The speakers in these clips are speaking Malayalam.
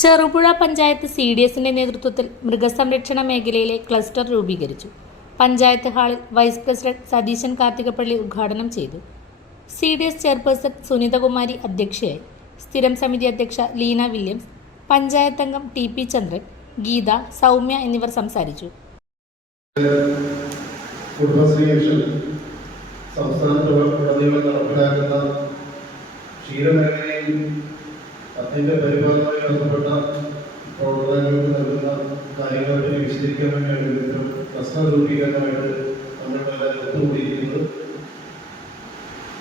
ചെറുപുഴ പഞ്ചായത്ത് CDSന്റെ നേതൃത്വത്തിൽ മൃഗസംരക്ഷണ മേഖലയിലെ ക്ലസ്റ്റർ രൂപീകരിച്ചു. പഞ്ചായത്ത് ഹാളിൽ വൈസ് പ്രസിഡന്റ് സതീശൻ കാർത്തികപ്പള്ളി ഉദ്ഘാടനം ചെയ്തു. CDS ചെയർപേഴ്സൺ സുനിതകുമാരി അധ്യക്ഷയായി. സ്ഥിരം സമിതി അധ്യക്ഷ ലീന വില്യംസ്, പഞ്ചായത്ത് അംഗം TP ചന്ദ്രൻ, ഗീത, സൗമ്യ എന്നിവർ സംസാരിച്ചു. അതിൻ്റെ പരിപാലനവുമായി ബന്ധപ്പെട്ട പ്രവർത്തനങ്ങൾക്ക് നൽകുന്ന കാര്യങ്ങളെ വിശദീകരിക്കാൻ വേണ്ടിയാണ് ക്ലസ്റ്റർ രൂപീകരണമായിട്ട് നമ്മൾ ഒത്തുകൂടിയിരിക്കുന്നത്.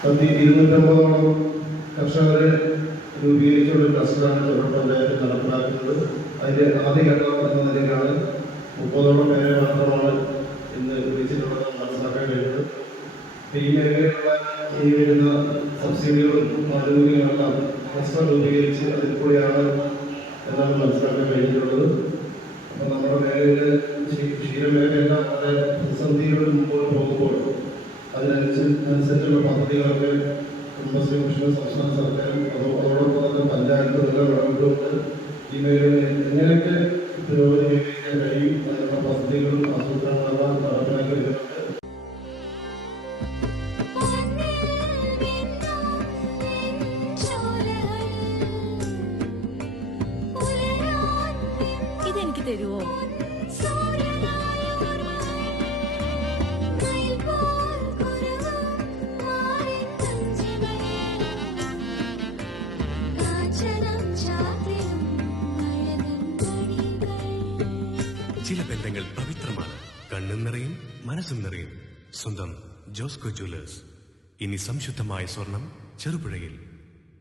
250ഓളം കർഷകരെ രൂപീകരിച്ചുള്ള ക്ലസ്റ്ററാണ് ചെറുപുഴ പഞ്ചായത്ത് നടപ്പിലാക്കുന്നത്. അതിൻ്റെ ആദ്യഘട്ടം എന്ന നിലയിലാണ് 30ഓളം പേരെ മാത്രമാണ് ഇന്ന് വിളിച്ചിട്ടുള്ളത് മനസ്സിലാക്കാൻ കഴിയുന്നത്. ഈ മേഖലയിലുള്ള ഈ വരുന്ന സബ്സിഡികളും ആനുകൂല്യങ്ങളെല്ലാം ക്ലസ്റ്റർ രൂപീകരിച്ച് അതിൽ കൂടെയാണ് എന്നാണ് മനസ്സിലാക്കാൻ കഴിഞ്ഞിട്ടുള്ളത്. അപ്പം നമ്മുടെ മേഖലയിൽ ക്ഷീരമേഖല വളരെ പ്രതിസന്ധികൾ മുമ്പോട്ട് പോകുമ്പോൾ അതിനനുസരിച്ചുള്ള പദ്ധതികളൊക്കെ കുടുംബശ്രീ മിഷൻ, സംസ്ഥാന സർക്കാരും അതോടൊപ്പം തന്നെ പഞ്ചായത്തുകളെല്ലാം ഇടപെട്ടുകൊണ്ട് ഈ മേഖലയിൽ എങ്ങനെയൊക്കെ പുരോഗതി കൈവരിക്കാൻ കഴിയും അതിനുള്ള പദ്ധതികളും ആസൂത്രണങ്ങളെല്ലാം നടപ്പിലാക്കി വരുന്നുണ്ട്. ഇതെനിക്ക് തരുമോ? ചില ബന്ധങ്ങൾ പവിത്രമാണ്. കണ്ണും നിറയും മനസ്സും നിറയും. സ്വന്തം ജോസ്കോ ജ്വല്ലേഴ്സ്. ഇനി സംശുദ്ധമായ സ്വർണം ചെറുപുഴയിൽ.